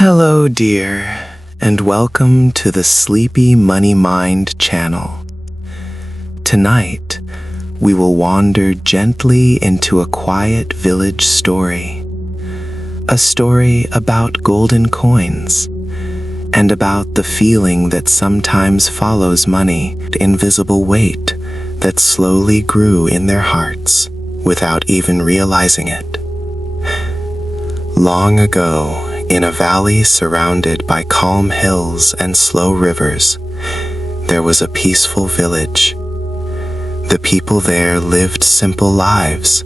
Hello, dear, and welcome to the Sleepy Money Mind channel. Tonight, we will wander gently into a quiet village story. A story about golden coins, and about the feeling that sometimes follows money, the invisible weight that slowly grew in their hearts without even realizing it. Long ago, in a valley surrounded by calm hills and slow rivers, there was a peaceful village. The people there lived simple lives.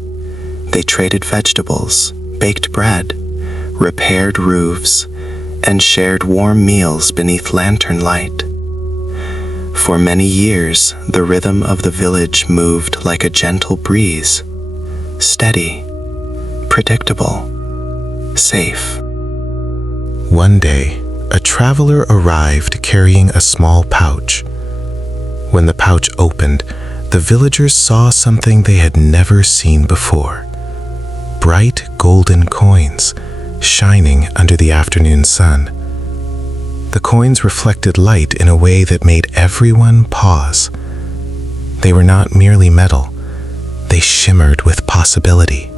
They traded vegetables, baked bread, repaired roofs, and shared warm meals beneath lantern light. For many years, the rhythm of the village moved like a gentle breeze, steady, predictable, safe. One day, a traveler arrived carrying a small pouch. When the pouch opened, the villagers saw something they had never seen before. Bright golden coins, shining under the afternoon sun. The coins reflected light in a way that made everyone pause. They were not merely metal, they shimmered with possibility.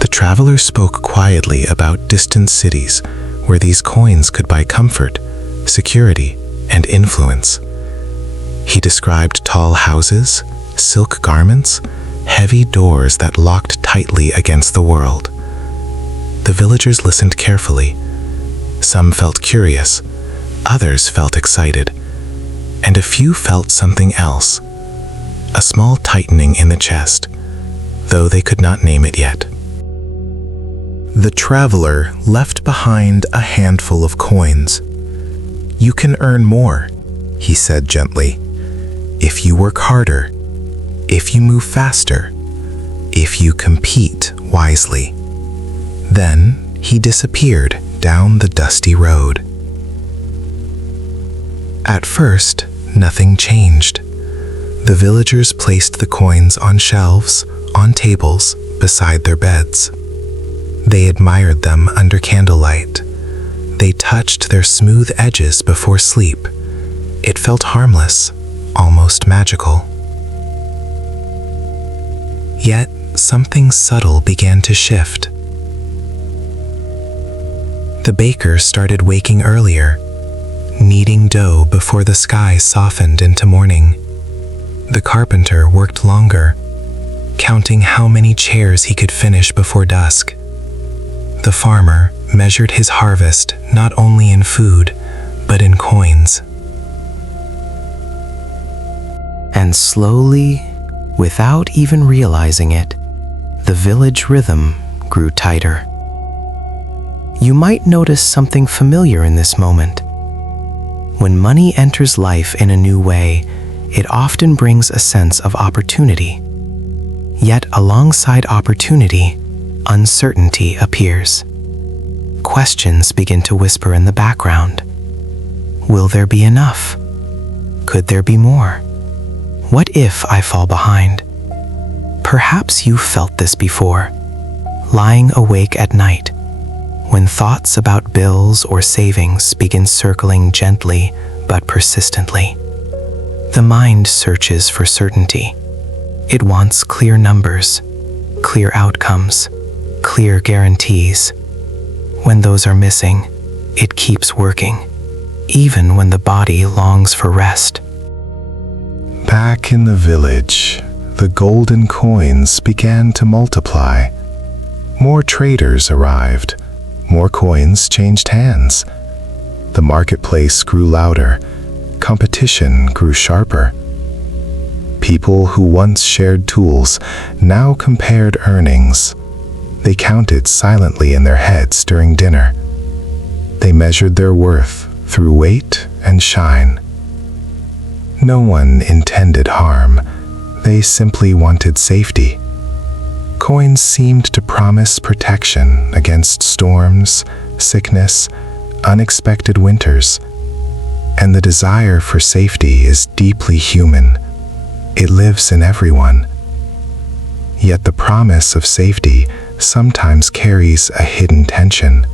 The traveler spoke quietly about distant cities where these coins could buy comfort, security, and influence. He described tall houses, silk garments, heavy doors that locked tightly against the world. The villagers listened carefully. Some felt curious, others felt excited, and a few felt something else, a small tightening in the chest, though they could not name it yet. The traveler left behind a handful of coins. "You can earn more," he said gently, "if you work harder, if you move faster, if you compete wisely." Then he disappeared down the dusty road. At first, nothing changed. The villagers placed the coins on shelves, on tables, beside their beds. They admired them under candlelight. They touched their smooth edges before sleep. It felt harmless, almost magical. Yet, something subtle began to shift. The baker started waking earlier, kneading dough before the sky softened into morning. The carpenter worked longer, counting how many chairs he could finish before dusk. The farmer measured his harvest not only in food, but in coins. And slowly, without even realizing it, the village rhythm grew tighter. You might notice something familiar in this moment. When money enters life in a new way, it often brings a sense of opportunity. Yet alongside opportunity, uncertainty appears. Questions begin to whisper in the background. Will there be enough? Could there be more? What if I fall behind? Perhaps you felt this before, lying awake at night, when thoughts about bills or savings begin circling gently but persistently. The mind searches for certainty. It wants clear numbers, clear outcomes, clear guarantees. When those are missing, it keeps working, even when the body longs for rest. Back in the village, the golden coins began to multiply. More traders arrived. More coins changed hands. The marketplace grew louder. Competition grew sharper. People who once shared tools now compared earnings. They counted silently in their heads during dinner. They measured their worth through weight and shine. No one intended harm. They simply wanted safety. Coins seemed to promise protection against storms, sickness, unexpected winters. And the desire for safety is deeply human. It lives in everyone. Yet the promise of safety sometimes carries a hidden tension.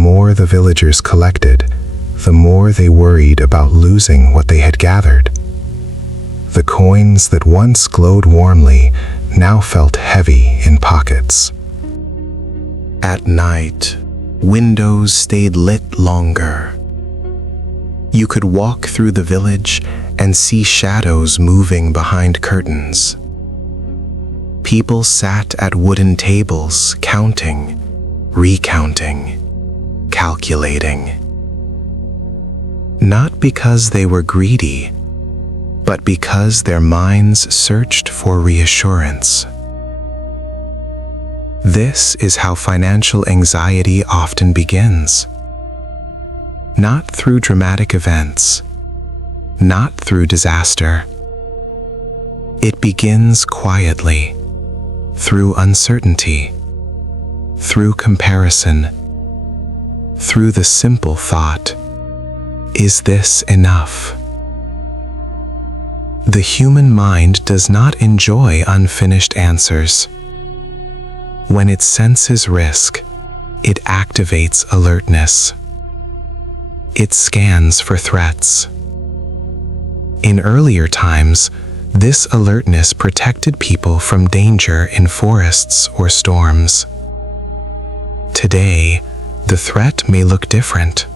more the villagers collected, the more they worried about losing what they had gathered. The coins that once glowed warmly now felt heavy in pockets. At night, windows stayed lit longer. You could walk through the village and see shadows moving behind curtains. People sat at wooden tables, counting, recounting, calculating. Not because they were greedy, but because their minds searched for reassurance. This is how financial anxiety often begins. Not through dramatic events, not through disaster. It begins quietly, through uncertainty, through comparison, through the simple thought, "Is this enough?" The human mind does not enjoy unfinished answers. When it senses risk, it activates alertness. It scans for threats. In earlier times, this alertness protected people from danger in forests or storms. Today, the threat may look different.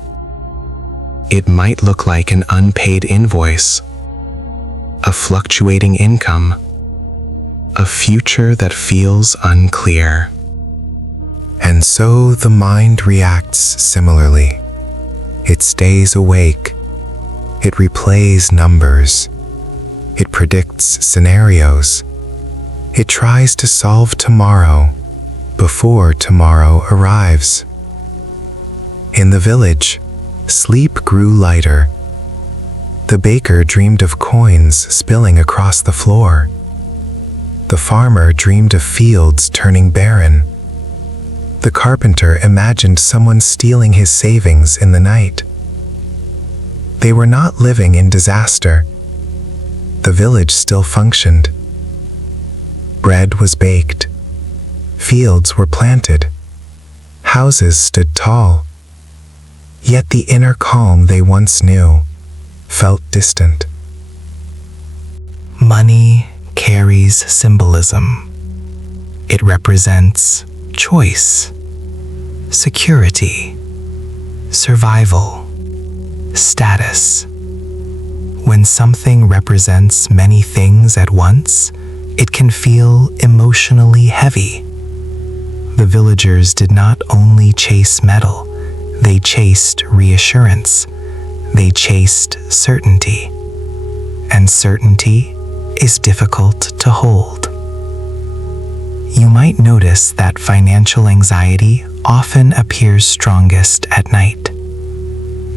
It might look like an unpaid invoice, a fluctuating income, a future that feels unclear. And so the mind reacts similarly. It stays awake. It replays numbers. It predicts scenarios. It tries to solve tomorrow before tomorrow arrives. In the village, sleep grew lighter. The baker dreamed of coins spilling across the floor. The farmer dreamed of fields turning barren. The carpenter imagined someone stealing his savings in the night. They were not living in disaster. The village still functioned. Bread was baked. Fields were planted. Houses stood tall. Yet the inner calm they once knew felt distant. Money carries symbolism. It represents choice, security, survival, status. When something represents many things at once, it can feel emotionally heavy. The villagers did not only chase metal, they chased reassurance. They chased certainty. And certainty is difficult to hold. You might notice that financial anxiety often appears strongest at night.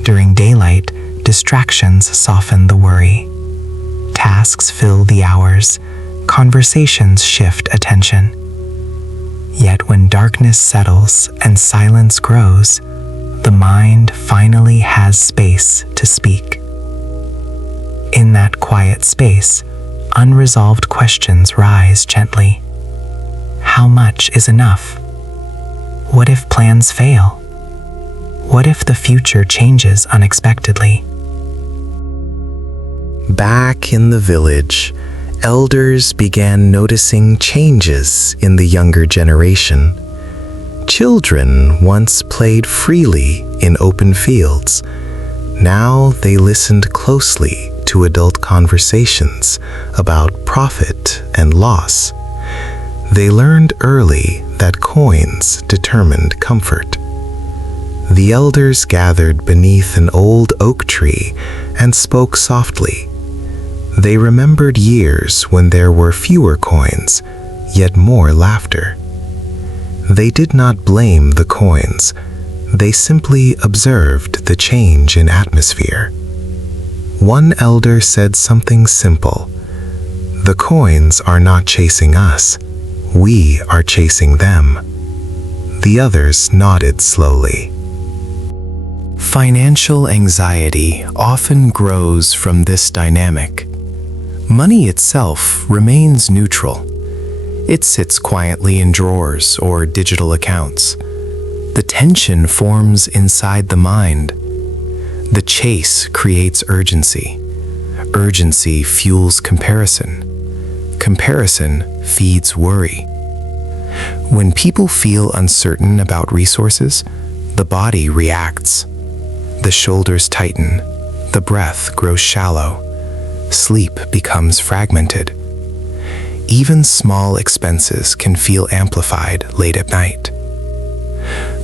During daylight, distractions soften the worry. Tasks fill the hours, conversations shift attention. Yet when darkness settles and silence grows, the mind finally has space to speak. In that quiet space, unresolved questions rise gently. How much is enough? What if plans fail? What if the future changes unexpectedly? Back in the village, elders began noticing changes in the younger generation. Children once played freely in open fields. Now they listened closely to adult conversations about profit and loss. They learned early that coins determined comfort. The elders gathered beneath an old oak tree and spoke softly. They remembered years when there were fewer coins, yet more laughter. They did not blame the coins. They simply observed the change in atmosphere. One elder said something simple. The coins are not chasing us. We are chasing them. The others nodded slowly. Financial anxiety often grows from this dynamic. Money itself remains neutral. It sits quietly in drawers or digital accounts. The tension forms inside the mind. The chase creates urgency. Urgency fuels comparison. Comparison feeds worry. When people feel uncertain about resources, the body reacts. The shoulders tighten, the breath grows shallow, sleep becomes fragmented. Even small expenses can feel amplified late at night.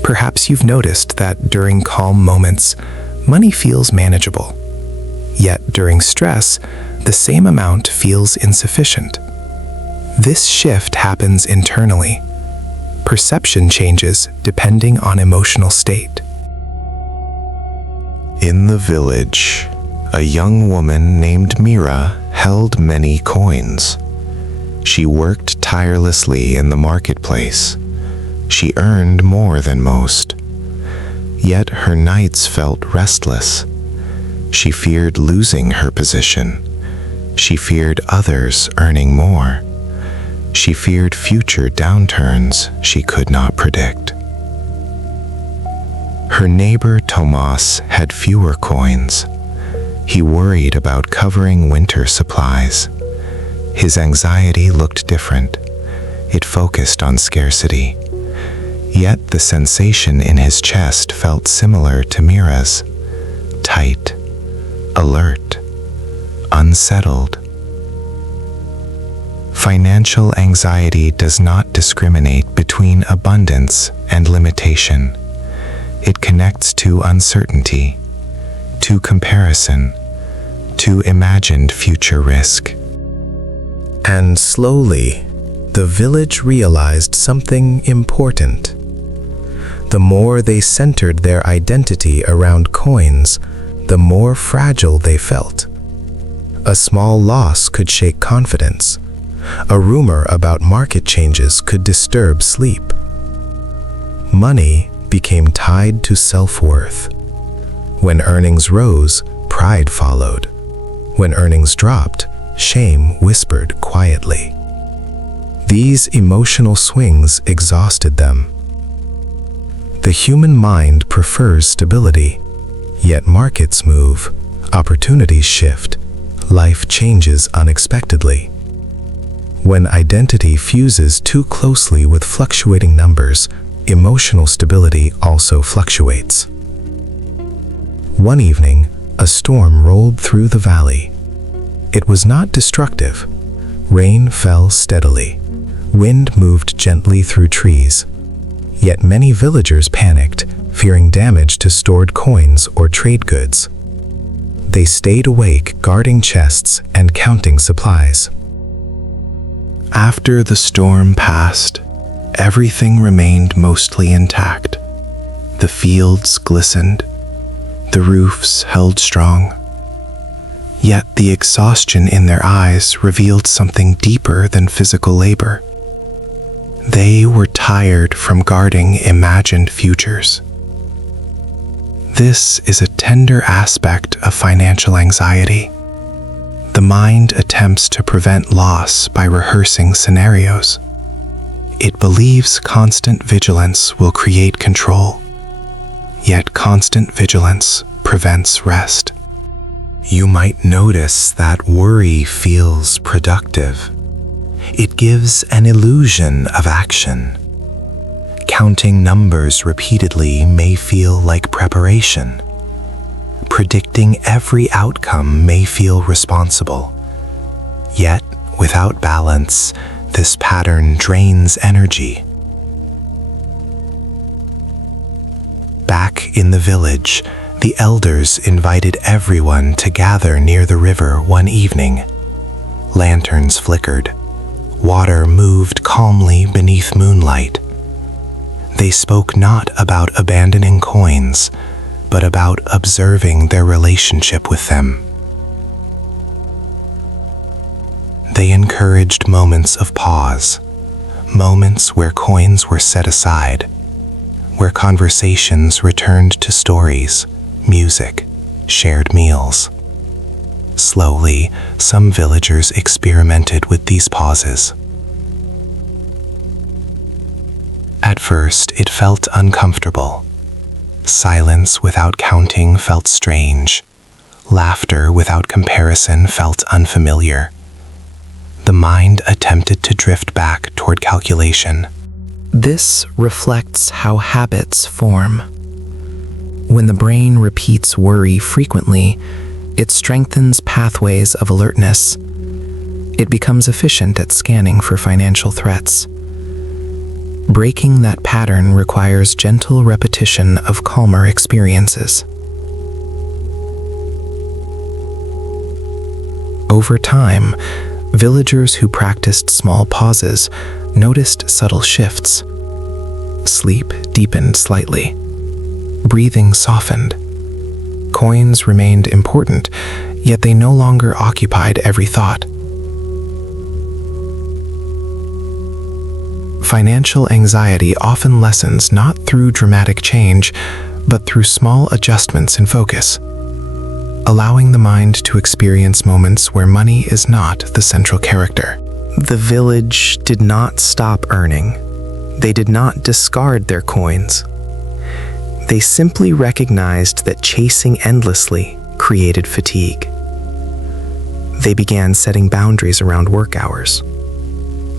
Perhaps you've noticed that during calm moments, money feels manageable. Yet during stress, the same amount feels insufficient. This shift happens internally. Perception changes depending on emotional state. In the village, a young woman named Mira held many coins. She worked tirelessly in the marketplace. She earned more than most. Yet her nights felt restless. She feared losing her position. She feared others earning more. She feared future downturns she could not predict. Her neighbor Tomas had fewer coins. He worried about covering winter supplies. His anxiety looked different. It focused on scarcity. Yet the sensation in his chest felt similar to Mira's. Tight, alert, unsettled. Financial anxiety does not discriminate between abundance and limitation. It connects to uncertainty, to comparison, to imagined future risk. And slowly, the village realized something important. The more they centered their identity around coins, the more fragile they felt. A small loss could shake confidence. A rumor about market changes could disturb sleep. Money became tied to self-worth. When earnings rose, pride followed. When earnings dropped, shame whispered quietly. These emotional swings exhausted them. The human mind prefers stability, yet markets move, opportunities shift, life changes unexpectedly. When identity fuses too closely with fluctuating numbers, emotional stability also fluctuates. One evening, a storm rolled through the valley. It was not destructive. Rain fell steadily. Wind moved gently through trees. Yet many villagers panicked, fearing damage to stored coins or trade goods. They stayed awake, guarding chests and counting supplies. After the storm passed, everything remained mostly intact. The fields glistened. The roofs held strong. Yet the exhaustion in their eyes revealed something deeper than physical labor. They were tired from guarding imagined futures. This is a tender aspect of financial anxiety. The mind attempts to prevent loss by rehearsing scenarios. It believes constant vigilance will create control. Yet constant vigilance prevents rest. You might notice that worry feels productive. It gives an illusion of action. Counting numbers repeatedly may feel like preparation. Predicting every outcome may feel responsible. Yet, without balance, this pattern drains energy. Back in the village, the elders invited everyone to gather near the river one evening. Lanterns flickered. Water moved calmly beneath moonlight. They spoke not about abandoning coins, but about observing their relationship with them. They encouraged moments of pause, moments where coins were set aside, where conversations returned to stories, music, shared meals. Slowly, some villagers experimented with these pauses. At first, it felt uncomfortable. Silence without counting felt strange. Laughter without comparison felt unfamiliar. The mind attempted to drift back toward calculation. This reflects how habits form. When the brain repeats worry frequently, it strengthens pathways of alertness. It becomes efficient at scanning for financial threats. Breaking that pattern requires gentle repetition of calmer experiences. Over time, villagers who practiced small pauses noticed subtle shifts. Sleep deepened slightly. Breathing softened. Coins remained important, yet they no longer occupied every thought. Financial anxiety often lessens not through dramatic change, but through small adjustments in focus, allowing the mind to experience moments where money is not the central character. The village did not stop earning. They did not discard their coins. They simply recognized that chasing endlessly created fatigue. They began setting boundaries around work hours.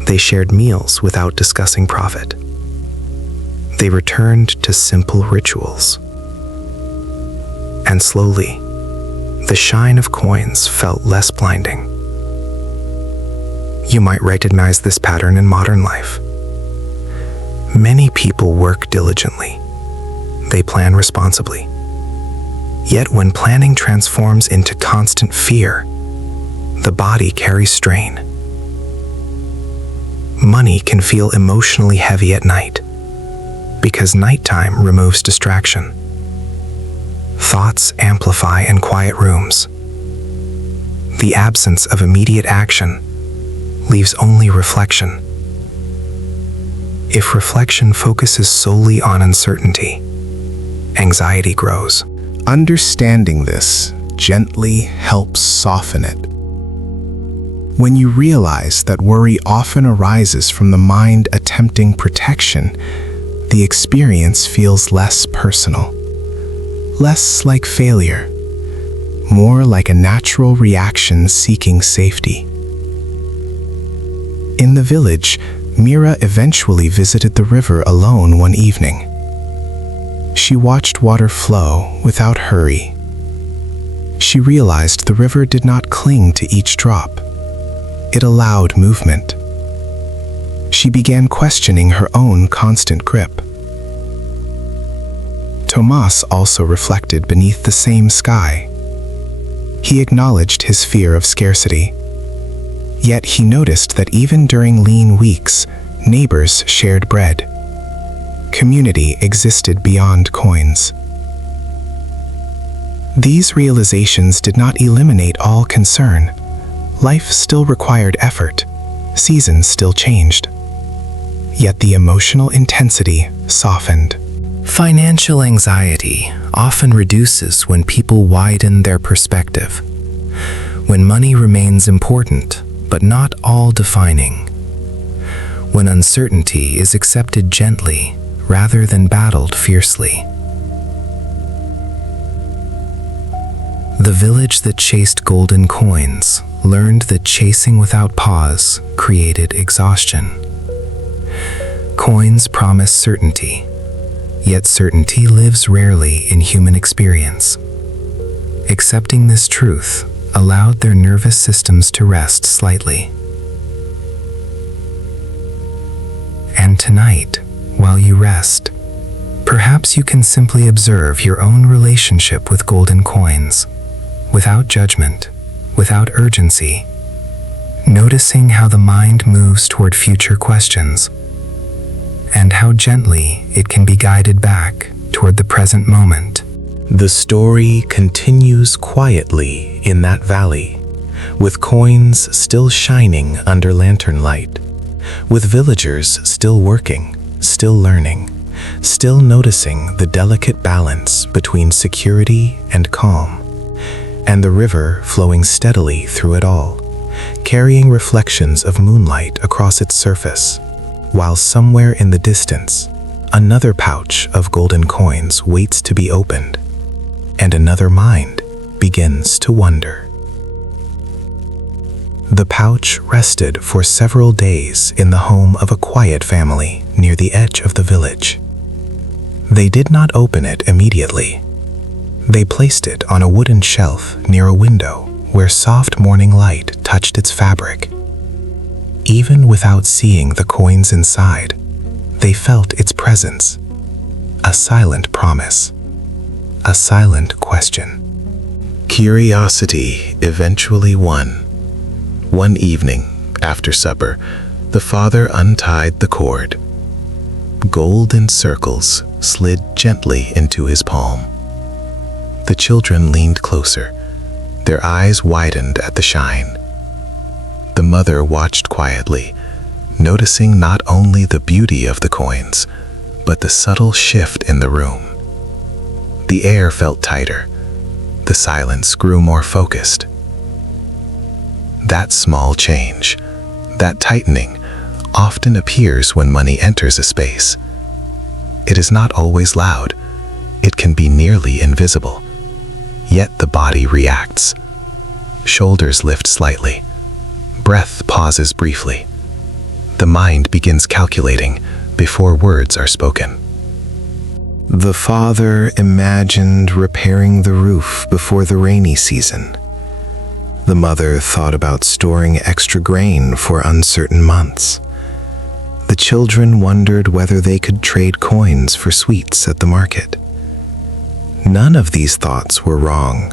They shared meals without discussing profit. They returned to simple rituals. And slowly, the shine of coins felt less blinding. You might recognize this pattern in modern life. Many people work diligently. They plan responsibly. Yet when planning transforms into constant fear, the body carries strain. Money can feel emotionally heavy at night because nighttime removes distraction. Thoughts amplify in quiet rooms. The absence of immediate action leaves only reflection. If reflection focuses solely on uncertainty, anxiety grows. Understanding this gently helps soften it. When you realize that worry often arises from the mind attempting protection, the experience feels less personal, less like failure, more like a natural reaction seeking safety. In the village, Mira eventually visited the river alone one evening. She watched water flow without hurry. She realized the river did not cling to each drop. It allowed movement. She began questioning her own constant grip. Tomas also reflected beneath the same sky. He acknowledged his fear of scarcity. Yet he noticed that even during lean weeks, neighbors shared bread. Community existed beyond coins. These realizations did not eliminate all concern. Life still required effort. Seasons still changed. Yet the emotional intensity softened. Financial anxiety often reduces when people widen their perspective. When money remains important, but not all defining. When uncertainty is accepted gently rather than battled fiercely. The village that chased golden coins learned that chasing without pause created exhaustion. Coins promise certainty, yet certainty lives rarely in human experience. Accepting this truth allowed their nervous systems to rest slightly. And tonight, while you rest, perhaps you can simply observe your own relationship with golden coins, without judgment, without urgency, noticing how the mind moves toward future questions, and how gently it can be guided back toward the present moment. The story continues quietly in that valley, with coins still shining under lantern light, with villagers still working, still learning, still noticing the delicate balance between security and calm, and the river flowing steadily through it all, carrying reflections of moonlight across its surface, while somewhere in the distance, Another pouch of golden coins waits to be opened, and another mind begins to wonder. The pouch rested for several days in the home of a quiet family near the edge of the village. They did not open it immediately. They placed it on a wooden shelf near a window where soft morning light touched its fabric. Even without seeing the coins inside, they felt its presence, a silent promise, a silent question. Curiosity eventually won. One evening, after supper, the father untied the cord. Golden circles slid gently into his palm. The children leaned closer, their eyes widened at the shine. The mother watched quietly, noticing not only the beauty of the coins, but the subtle shift in the room. The air felt tighter. The silence grew more focused. That small change, that tightening, often appears when money enters a space. It is not always loud. It can be nearly invisible. Yet the body reacts. Shoulders lift slightly. Breath pauses briefly. The mind begins calculating before words are spoken. The father imagined repairing the roof before the rainy season. The mother thought about storing extra grain for uncertain months. The children wondered whether they could trade coins for sweets at the market. None of these thoughts were wrong.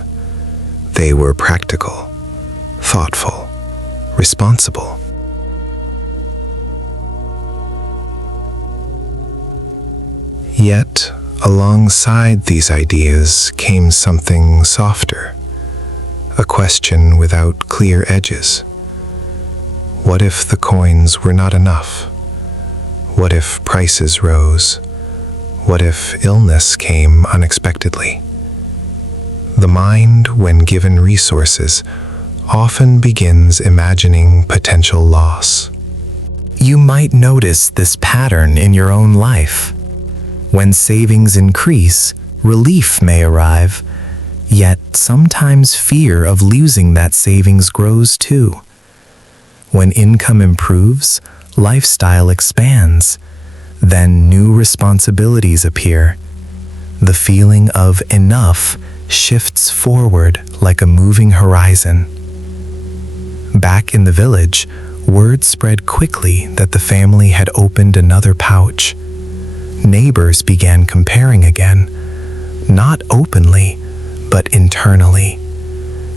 They were practical, thoughtful, responsible. Yet, alongside these ideas came something softer, a question without clear edges. What if the coins were not enough? What if prices rose? What if illness came unexpectedly? The mind, when given resources, often begins imagining potential loss. You might notice this pattern in your own life. When savings increase, relief may arrive, yet sometimes fear of losing that savings grows too. When income improves, lifestyle expands, then new responsibilities appear. The feeling of enough shifts forward like a moving horizon. Back in the village, word spread quickly that the family had opened another pouch. Neighbors began comparing again, not openly, but internally.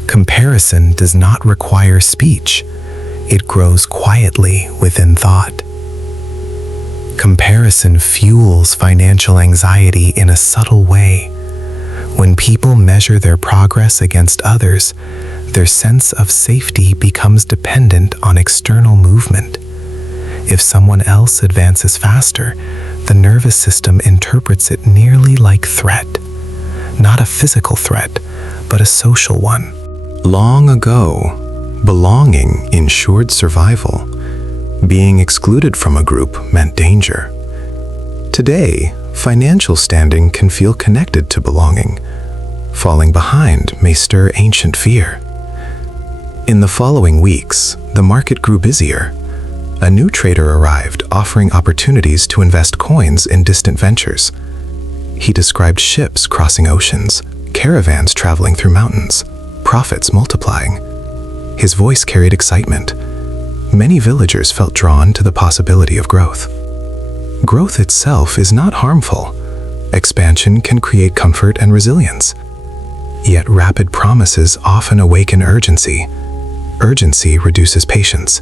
Comparison does not require speech. It grows quietly within thought. Comparison fuels financial anxiety in a subtle way. When people measure their progress against others, their sense of safety becomes dependent on external movement. If someone else advances faster, the nervous system interprets it nearly like threat. Not a physical threat, but a social one. Long ago, belonging ensured survival. Being excluded from a group meant danger. Today, financial standing can feel connected to belonging. Falling behind may stir ancient fear. In the following weeks, the market grew busier. A new trader arrived, offering opportunities to invest coins in distant ventures. He described ships crossing oceans, caravans traveling through mountains, profits multiplying. His voice carried excitement. Many villagers felt drawn to the possibility of growth. Growth itself is not harmful. Expansion can create comfort and resilience. Yet rapid promises often awaken urgency. Urgency reduces patience.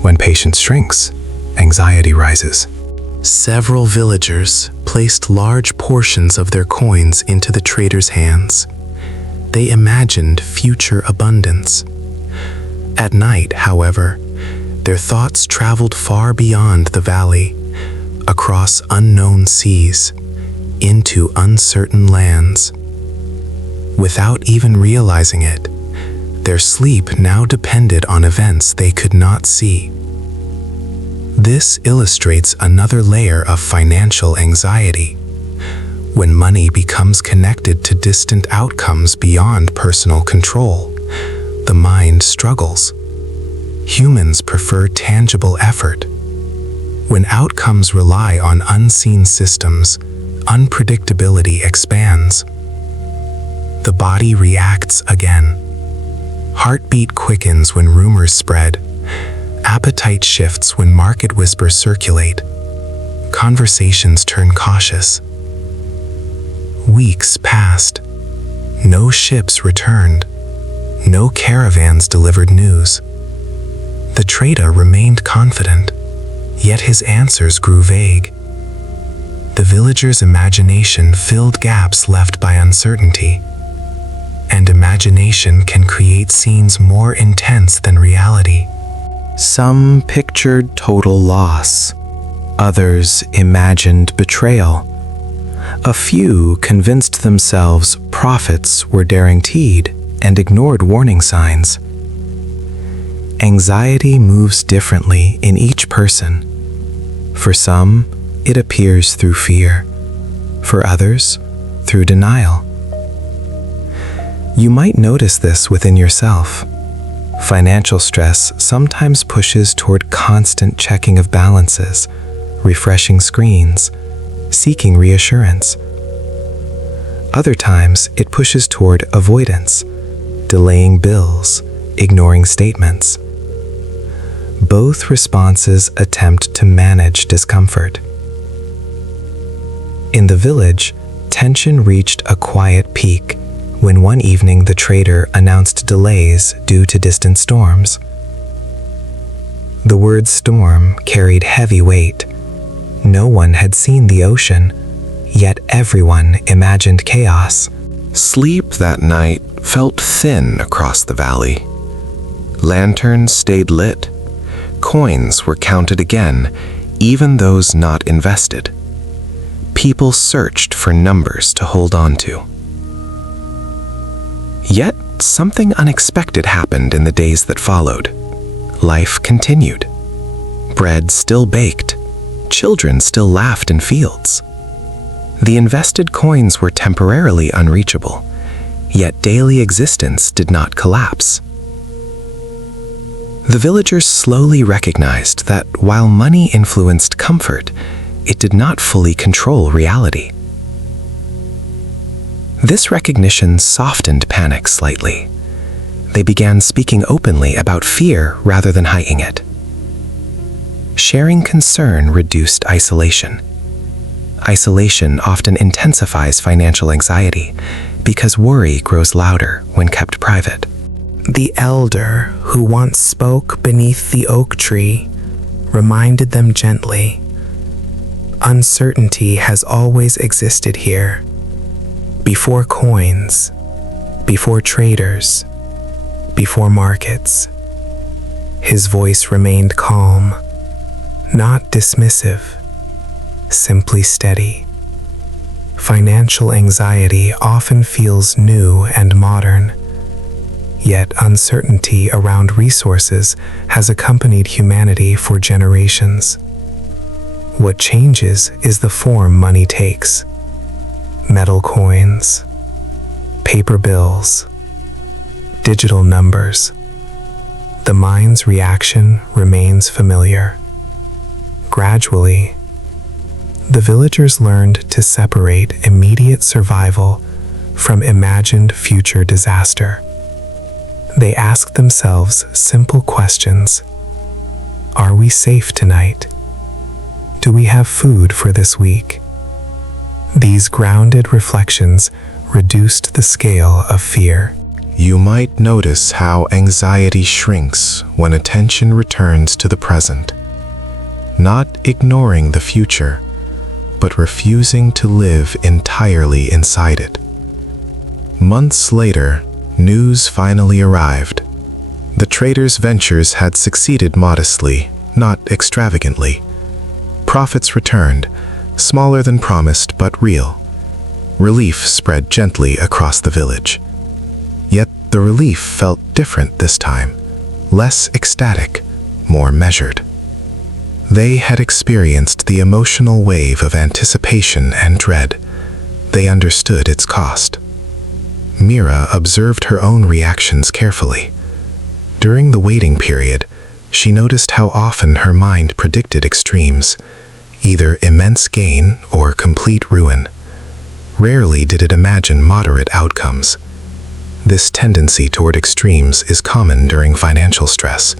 When patience shrinks, anxiety rises. Several villagers placed large portions of their coins into the trader's hands. They imagined future abundance. At night, however, their thoughts traveled far beyond the valley, across unknown seas, into uncertain lands. Without even realizing it, their sleep now depended on events they could not see. This illustrates another layer of financial anxiety. When money becomes connected to distant outcomes beyond personal control, the mind struggles. Humans prefer tangible effort. When outcomes rely on unseen systems, unpredictability expands. The body reacts again. Heartbeat quickens when rumors spread. Appetite shifts when market whispers circulate. Conversations turn cautious. Weeks passed. No ships returned. No caravans delivered news. The trader remained confident, yet his answers grew vague. The villager's imagination filled gaps left by uncertainty. And imagination can create scenes more intense than reality. Some pictured total loss. Others imagined betrayal. A few convinced themselves profits were guaranteed and ignored warning signs. Anxiety moves differently in each person. For some, it appears through fear. For others, through denial. You might notice this within yourself. Financial stress sometimes pushes toward constant checking of balances, refreshing screens, seeking reassurance. Other times, it pushes toward avoidance, delaying bills, ignoring statements. Both responses attempt to manage discomfort. In the village, tension reached a quiet peak when one evening the trader announced delays due to distant storms. The word storm carried heavy weight. No one had seen the ocean, yet everyone imagined chaos. Sleep that night felt thin across the valley. Lanterns stayed lit. Coins were counted again, even those not invested. People searched for numbers to hold on to. Yet, something unexpected happened in the days that followed. Life continued. Bread still baked. Children still laughed in fields. The invested coins were temporarily unreachable, yet daily existence did not collapse. The villagers slowly recognized that while money influenced comfort, it did not fully control reality. This recognition softened panic slightly. They began speaking openly about fear rather than hiding it. Sharing concern reduced isolation. Isolation often intensifies financial anxiety because worry grows louder when kept private. The elder who once spoke beneath the oak tree reminded them gently, "Uncertainty has always existed here. Before coins, before traders, before markets." His voice remained calm, not dismissive, simply steady. Financial anxiety often feels new and modern, yet uncertainty around resources has accompanied humanity for generations. What changes is the form money takes. Metal coins, paper bills, digital numbers. The mind's reaction remains familiar. Gradually, the villagers learned to separate immediate survival from imagined future disaster. They asked themselves simple questions. Are we safe tonight? Do we have food for this week? These grounded reflections reduced the scale of fear. You might notice how anxiety shrinks when attention returns to the present, not ignoring the future, but refusing to live entirely inside it. Months later, news finally arrived. The trader's ventures had succeeded modestly, not extravagantly. Profits returned, smaller than promised but real. Relief spread gently across the village. Yet the relief felt different this time, less ecstatic, more measured. They had experienced the emotional wave of anticipation and dread. They understood its cost. Mira observed her own reactions carefully. During the waiting period, she noticed how often her mind predicted extremes, either immense gain or complete ruin. Rarely did it imagine moderate outcomes. This tendency toward extremes is common during financial stress.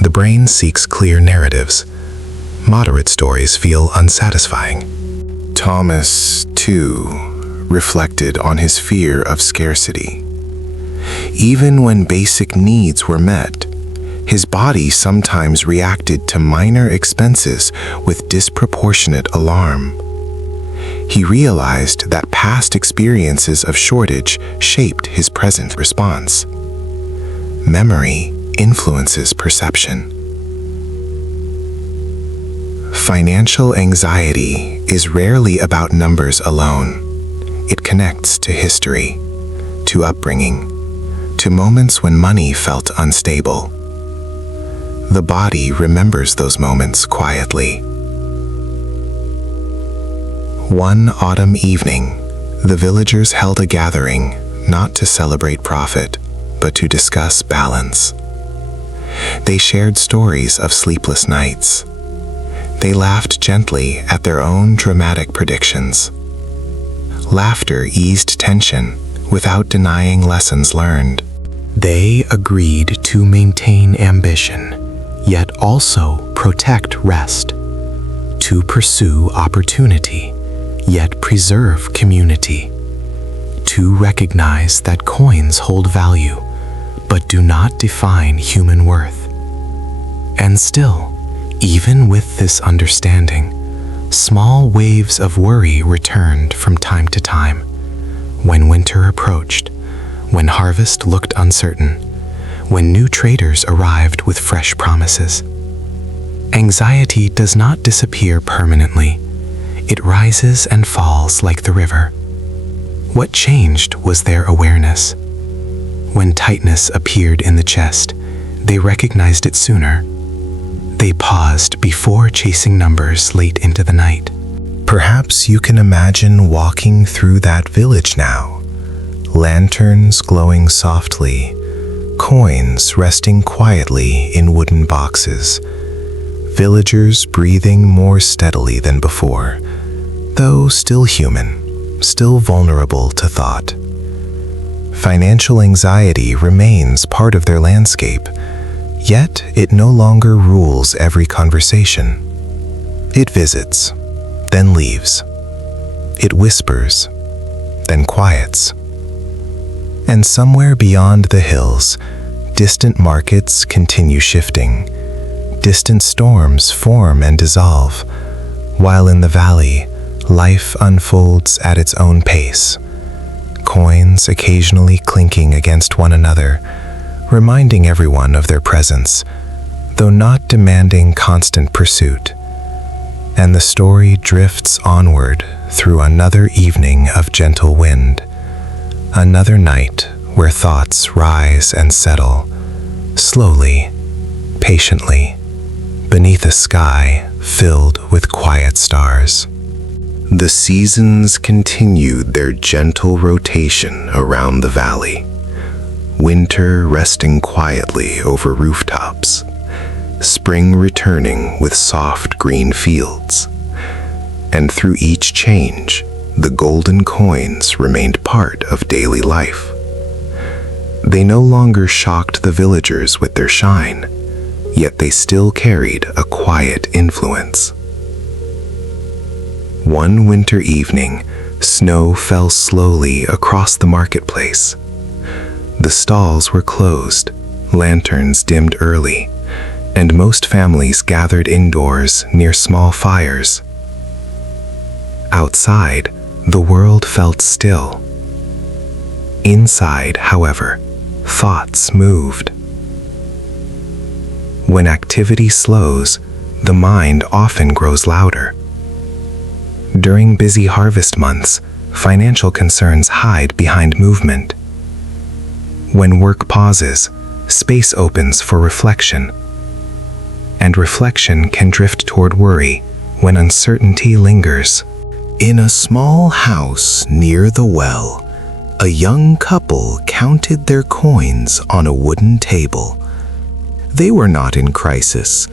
The brain seeks clear narratives. Moderate stories feel unsatisfying. Thomas, too, reflected on his fear of scarcity. Even when basic needs were met, his body sometimes reacted to minor expenses with disproportionate alarm. He realized that past experiences of shortage shaped his present response. Memory influences perception. Financial anxiety is rarely about numbers alone. It connects to history, to upbringing, to moments when money felt unstable. The body remembers those moments quietly. One autumn evening, the villagers held a gathering, not to celebrate profit, but to discuss balance. They shared stories of sleepless nights. They laughed gently at their own dramatic predictions. Laughter eased tension without denying lessons learned. They agreed to maintain ambition, yet also protect rest, to pursue opportunity, yet preserve community, to recognize that coins hold value, but do not define human worth. And still, even with this understanding, small waves of worry returned from time to time. When winter approached, when harvest looked uncertain, when new traders arrived with fresh promises. Anxiety does not disappear permanently. It rises and falls like the river. What changed was their awareness. When tightness appeared in the chest, they recognized it sooner. They paused before chasing numbers late into the night. Perhaps you can imagine walking through that village now. Lanterns glowing softly, coins resting quietly in wooden boxes, villagers breathing more steadily than before, though still human, still vulnerable to thought. Financial anxiety remains part of their landscape, yet it no longer rules every conversation. It visits, then leaves. It whispers, then quiets. And somewhere beyond the hills, distant markets continue shifting. Distant storms form and dissolve, while in the valley, life unfolds at its own pace. Coins occasionally clinking against one another, reminding everyone of their presence, though not demanding constant pursuit. And the story drifts onward through another evening of gentle wind, another night where thoughts rise and settle, slowly, patiently, beneath a sky filled with quiet stars. The seasons continued their gentle rotation around the valley. Winter resting quietly over rooftops, spring returning with soft green fields. And through each change, the golden coins remained part of daily life. They no longer shocked the villagers with their shine, yet they still carried a quiet influence. One winter evening, snow fell slowly across the marketplace. The stalls were closed, lanterns dimmed early, and most families gathered indoors near small fires. Outside, the world felt still. Inside, however, thoughts moved. When activity slows, the mind often grows louder. During busy harvest months, financial concerns hide behind movement. When work pauses, space opens for reflection. and reflection can drift toward worry when uncertainty lingers. In a small house near the well, a young couple counted their coins on a wooden table. They were not in crisis.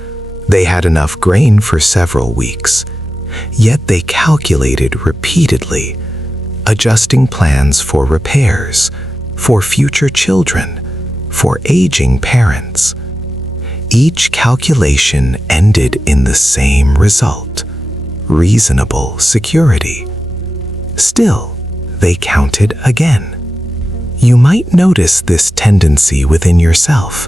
They had enough grain for several weeks. Yet they calculated repeatedly, adjusting plans for repairs, for future children, for aging parents. Each calculation ended in the same result: reasonable security. Still, they counted again. You might notice this tendency within yourself,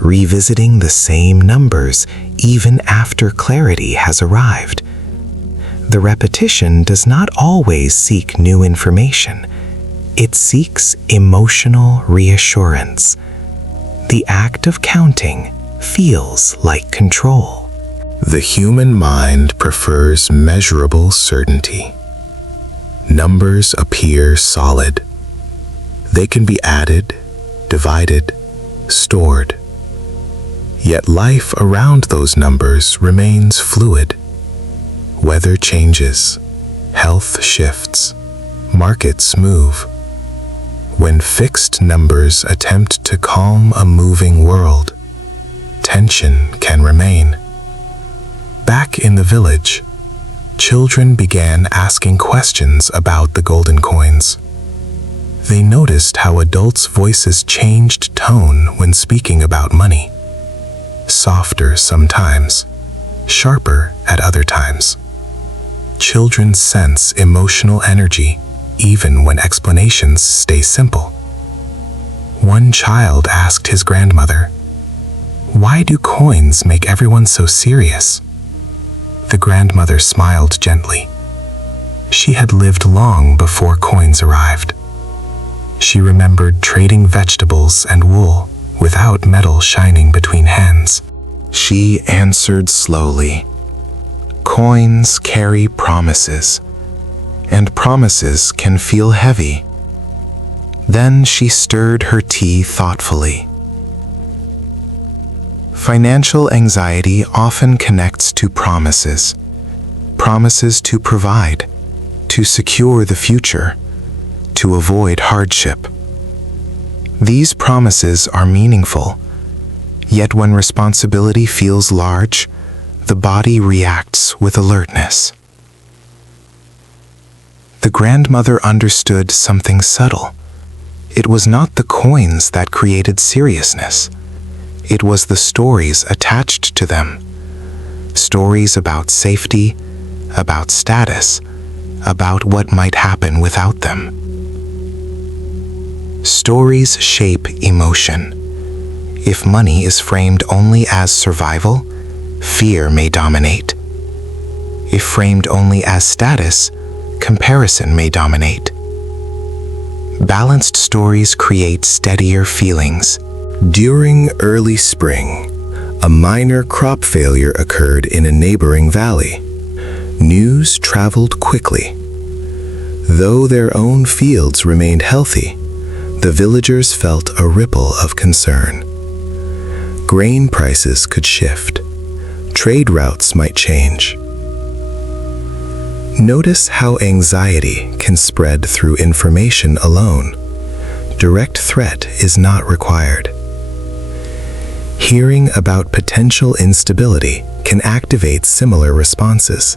revisiting the same numbers even after clarity has arrived. The repetition does not always seek new information. It seeks emotional reassurance. The act of counting feels like control. The human mind prefers measurable certainty. Numbers appear solid. They can be added, divided, stored. Yet life around those numbers remains fluid. Weather changes, health shifts, markets move. When fixed numbers attempt to calm a moving world, tension can remain. Back in the village, children began asking questions about the golden coins. They noticed how adults' voices changed tone when speaking about money. Softer sometimes, sharper at other times. Children sense emotional energy even when explanations stay simple. One child asked his grandmother, "Why do coins make everyone so serious?" The grandmother smiled gently. She had lived long before coins arrived. She remembered trading vegetables and wool without metal shining between hands. She answered slowly, "Coins carry promises, and promises can feel heavy." Then she stirred her tea thoughtfully. Financial anxiety often connects to promises. Promises to provide, to secure the future, to avoid hardship. These promises are meaningful, yet when responsibility feels large, the body reacts with alertness. The grandmother understood something subtle. It was not the coins that created seriousness. It was the stories attached to them. Stories about safety, about status, about what might happen without them. Stories shape emotion. If money is framed only as survival, fear may dominate. If framed only as status, comparison may dominate. Balanced stories create steadier feelings. During early spring, a minor crop failure occurred in a neighboring valley. News traveled quickly. Though their own fields remained healthy, the villagers felt a ripple of concern. Grain prices could shift. Trade routes might change. Notice how anxiety can spread through information alone. Direct threat is not required. Hearing about potential instability can activate similar responses.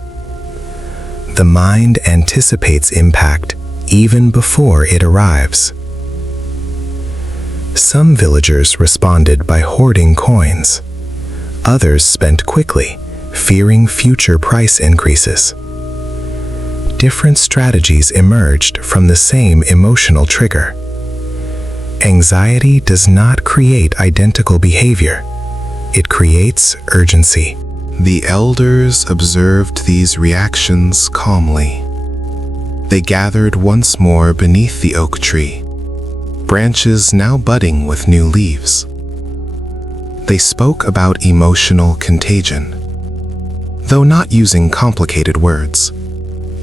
The mind anticipates impact even before it arrives. Some villagers responded by hoarding coins. Others spent quickly, fearing future price increases. Different strategies emerged from the same emotional trigger. Anxiety does not create identical behavior. It creates urgency. The elders observed these reactions calmly. They gathered once more beneath the oak tree, branches now budding with new leaves. They spoke about emotional contagion, though not using complicated words,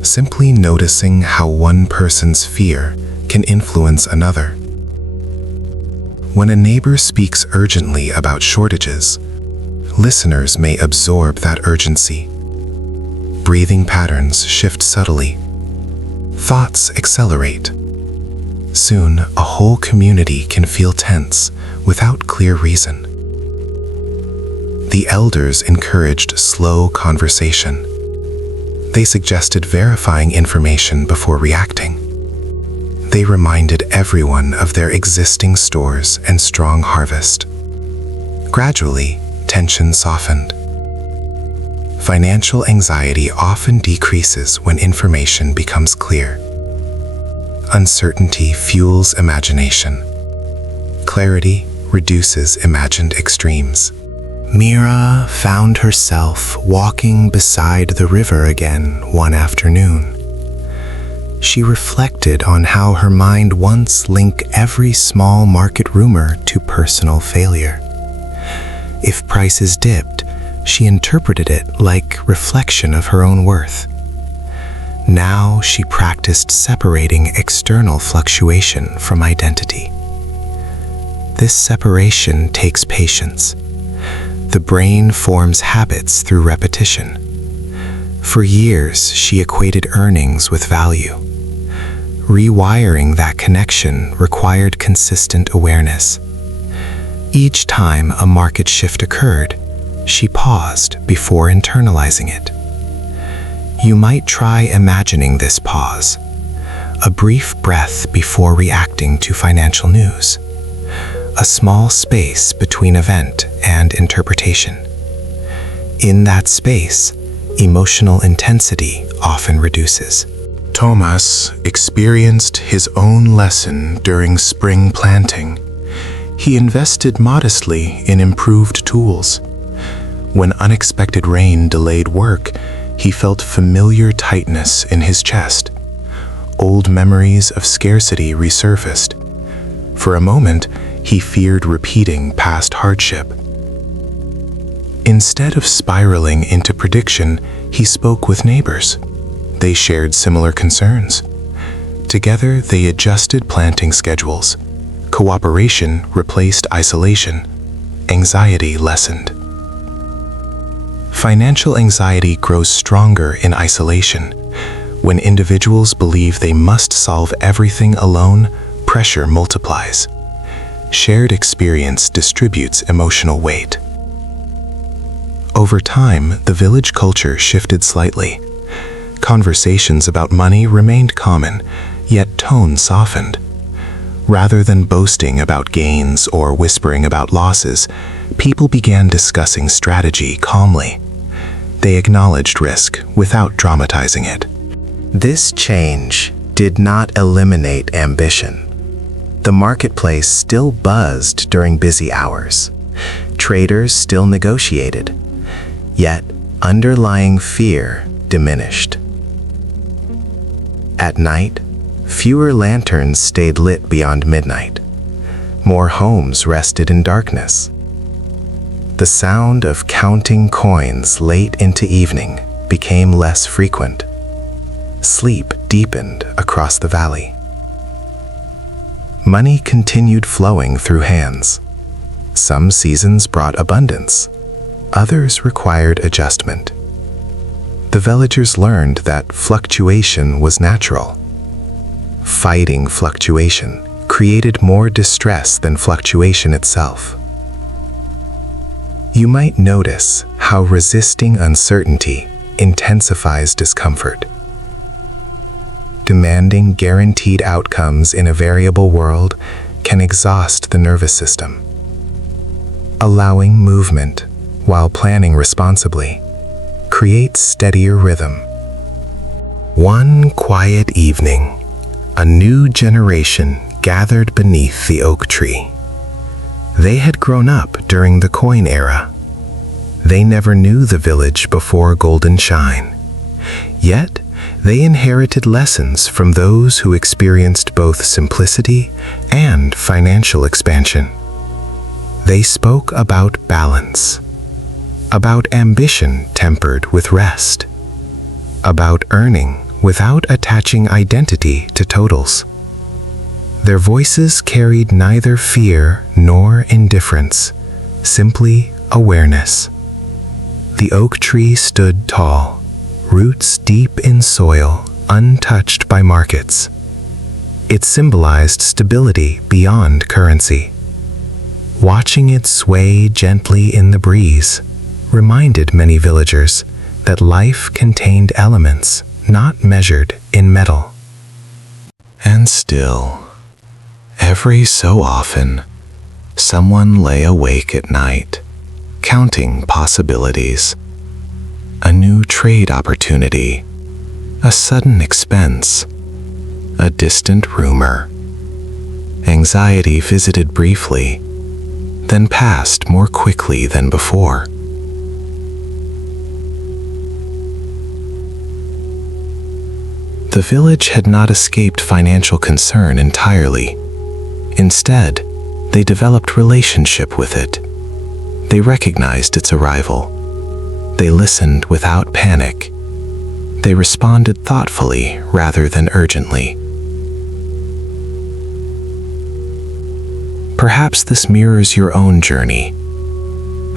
simply noticing how one person's fear can influence another. When a neighbor speaks urgently about shortages, listeners may absorb that urgency. Breathing patterns shift subtly. Thoughts accelerate. Soon, a whole community can feel tense without clear reason. The elders encouraged slow conversation. They suggested verifying information before reacting. They reminded everyone of their existing stores and strong harvest. Gradually, tension softened. Financial anxiety often decreases when information becomes clear. Uncertainty fuels imagination. Clarity reduces imagined extremes. Mira found herself walking beside the river again one afternoon. She reflected on how her mind once linked every small market rumor to personal failure. If prices dipped, she interpreted it like reflection of her own worth. Now she practiced separating external fluctuation from identity. This separation takes patience. The brain forms habits through repetition. For years, she equated earnings with value. Rewiring that connection required consistent awareness. Each time a market shift occurred, she paused before internalizing it. You might try imagining this pause, a brief breath before reacting to financial news, a small space between event and interpretation. In that space, emotional intensity often reduces. Thomas experienced his own lesson during spring planting. He invested modestly in improved tools. When unexpected rain delayed work, he felt familiar tightness in his chest. Old memories of scarcity resurfaced. For a moment, he feared repeating past hardship. Instead of spiraling into prediction, he spoke with neighbors. They shared similar concerns. Together, they adjusted planting schedules. Cooperation replaced isolation. Anxiety lessened. Financial anxiety grows stronger in isolation. When individuals believe they must solve everything alone, pressure multiplies. Shared experience distributes emotional weight. Over time, the village culture shifted slightly. Conversations about money remained common, yet tone softened. Rather than boasting about gains or whispering about losses, people began discussing strategy calmly. They acknowledged risk without dramatizing it. This change did not eliminate ambition. The marketplace still buzzed during busy hours. Traders still negotiated. Yet, underlying fear diminished. At night, fewer lanterns stayed lit beyond midnight. More homes rested in darkness. The sound of counting coins late into evening became less frequent. Sleep deepened across the valley. Money continued flowing through hands. Some seasons brought abundance. Others required adjustment. The villagers learned that fluctuation was natural. Fighting fluctuation created more distress than fluctuation itself. You might notice how resisting uncertainty intensifies discomfort. Demanding guaranteed outcomes in a variable world can exhaust the nervous system. Allowing movement while planning responsibly creates steadier rhythm. One quiet evening, a new generation gathered beneath the oak tree. They had grown up during the coin era. They never knew the village before Golden Shine. Yet, they inherited lessons from those who experienced both simplicity and financial expansion. They spoke about balance, about ambition tempered with rest, about earning without attaching identity to totals. Their voices carried neither fear nor indifference, simply awareness. The oak tree stood tall, roots deep in soil, untouched by markets. It symbolized stability beyond currency. Watching it sway gently in the breeze reminded many villagers that life contained elements not measured in metal. And still, every so often, someone lay awake at night, counting possibilities. A new trade opportunity, a sudden expense, a distant rumor. Anxiety visited briefly, then passed more quickly than before. The village had not escaped financial concern entirely. Instead, they developed relationship with it. They recognized its arrival. They listened without panic. They responded thoughtfully rather than urgently. Perhaps this mirrors your own journey.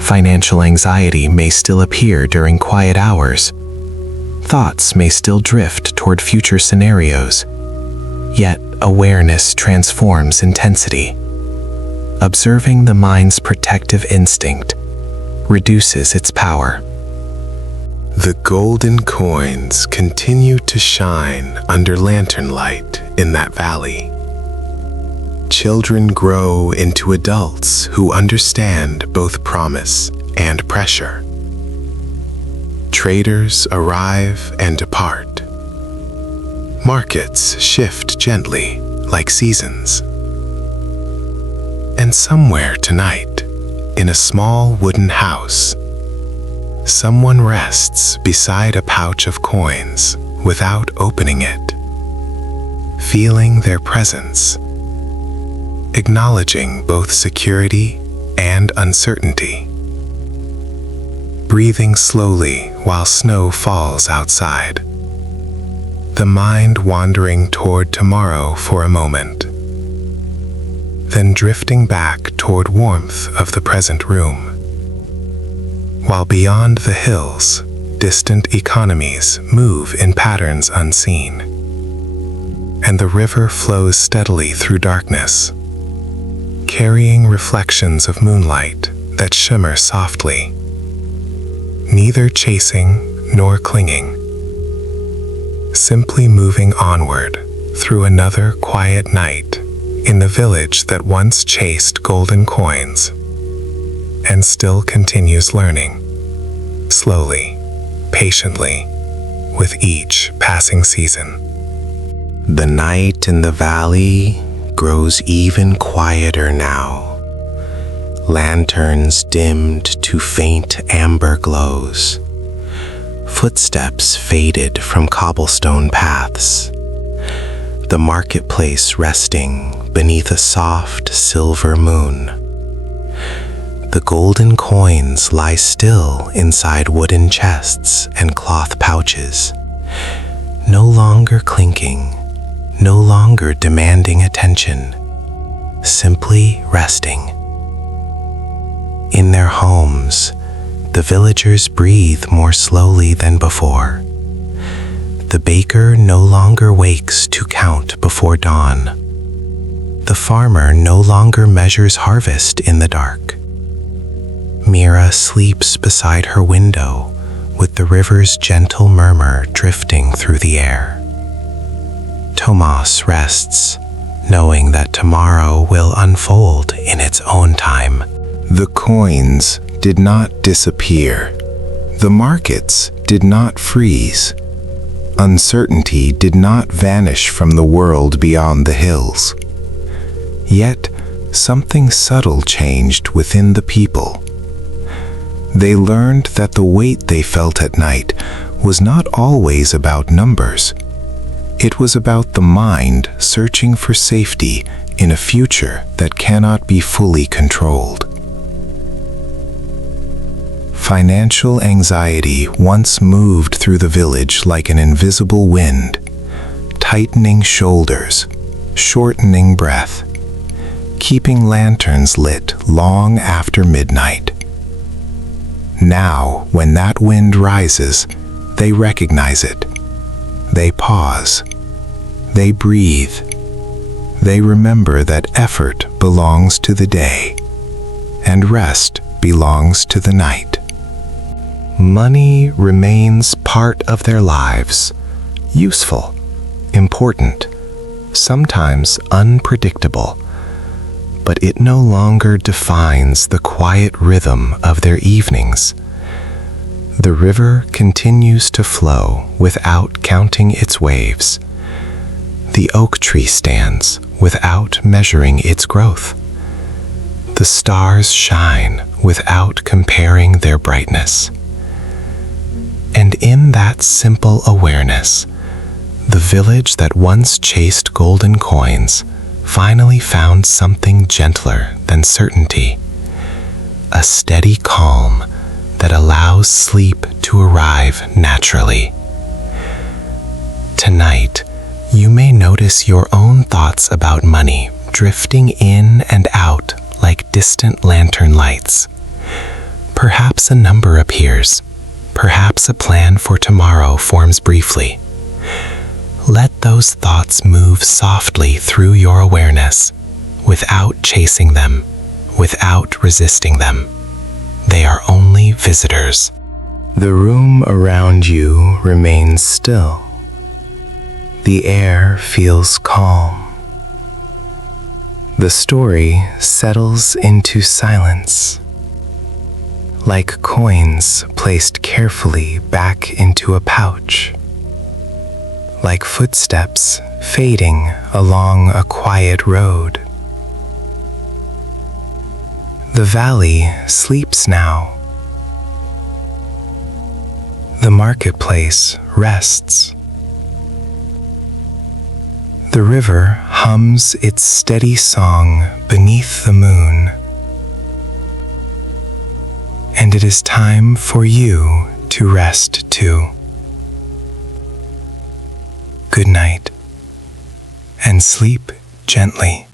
Financial anxiety may still appear during quiet hours. Thoughts may still drift toward future scenarios. Yet awareness transforms intensity. Observing the mind's protective instinct reduces its power. The golden coins continue to shine under lantern light in that valley. Children grow into adults who understand both promise and pressure. Traders arrive and depart. Markets shift gently like seasons. And somewhere tonight, in a small wooden house, someone rests beside a pouch of coins without opening it, feeling their presence, acknowledging both security and uncertainty, breathing slowly while snow falls outside, the mind wandering toward tomorrow for a moment, then drifting back toward warmth of the present room. While beyond the hills, distant economies move in patterns unseen, and the river flows steadily through darkness, carrying reflections of moonlight that shimmer softly, neither chasing nor clinging, simply moving onward through another quiet night in the village that once chased golden coins and still continues learning, slowly, patiently, with each passing season. The night in the valley grows even quieter now. Lanterns dimmed to faint amber glows. Footsteps faded from cobblestone paths. The marketplace resting beneath a soft silver moon. The golden coins lie still inside wooden chests and cloth pouches, no longer clinking, no longer demanding attention, simply resting. In their homes, the villagers breathe more slowly than before. The baker no longer wakes to count before dawn. The farmer no longer measures harvest in the dark. Mira sleeps beside her window with the river's gentle murmur drifting through the air. Tomas rests, knowing that tomorrow will unfold in its own time. The coins did not disappear. The markets did not freeze. Uncertainty did not vanish from the world beyond the hills. Yet, something subtle changed within the people. They learned that the weight they felt at night was not always about numbers. It was about the mind searching for safety in a future that cannot be fully controlled. Financial anxiety once moved through the village like an invisible wind, tightening shoulders, shortening breath, keeping lanterns lit long after midnight. Now, when that wind rises, they recognize it. They pause. They breathe. They remember that effort belongs to the day, and rest belongs to the night. Money remains part of their lives, useful, important, sometimes unpredictable, but it no longer defines the quiet rhythm of their evenings. The river continues to flow without counting its waves. The oak tree stands without measuring its growth. The stars shine without comparing their brightness. And in that simple awareness, the village that once chased golden coins finally found something gentler than certainty, a steady calm that allows sleep to arrive naturally. Tonight, you may notice your own thoughts about money drifting in and out like distant lantern lights. Perhaps a number appears. Perhaps a plan for tomorrow forms briefly. Let those thoughts move softly through your awareness, without chasing them, without resisting them. They are only visitors. The room around you remains still. The air feels calm. The story settles into silence, like coins placed carefully back into a pouch, like footsteps fading along a quiet road. The valley sleeps now. The marketplace rests. The river hums its steady song beneath the moon. And it is time for you to rest too. Good night, and sleep gently.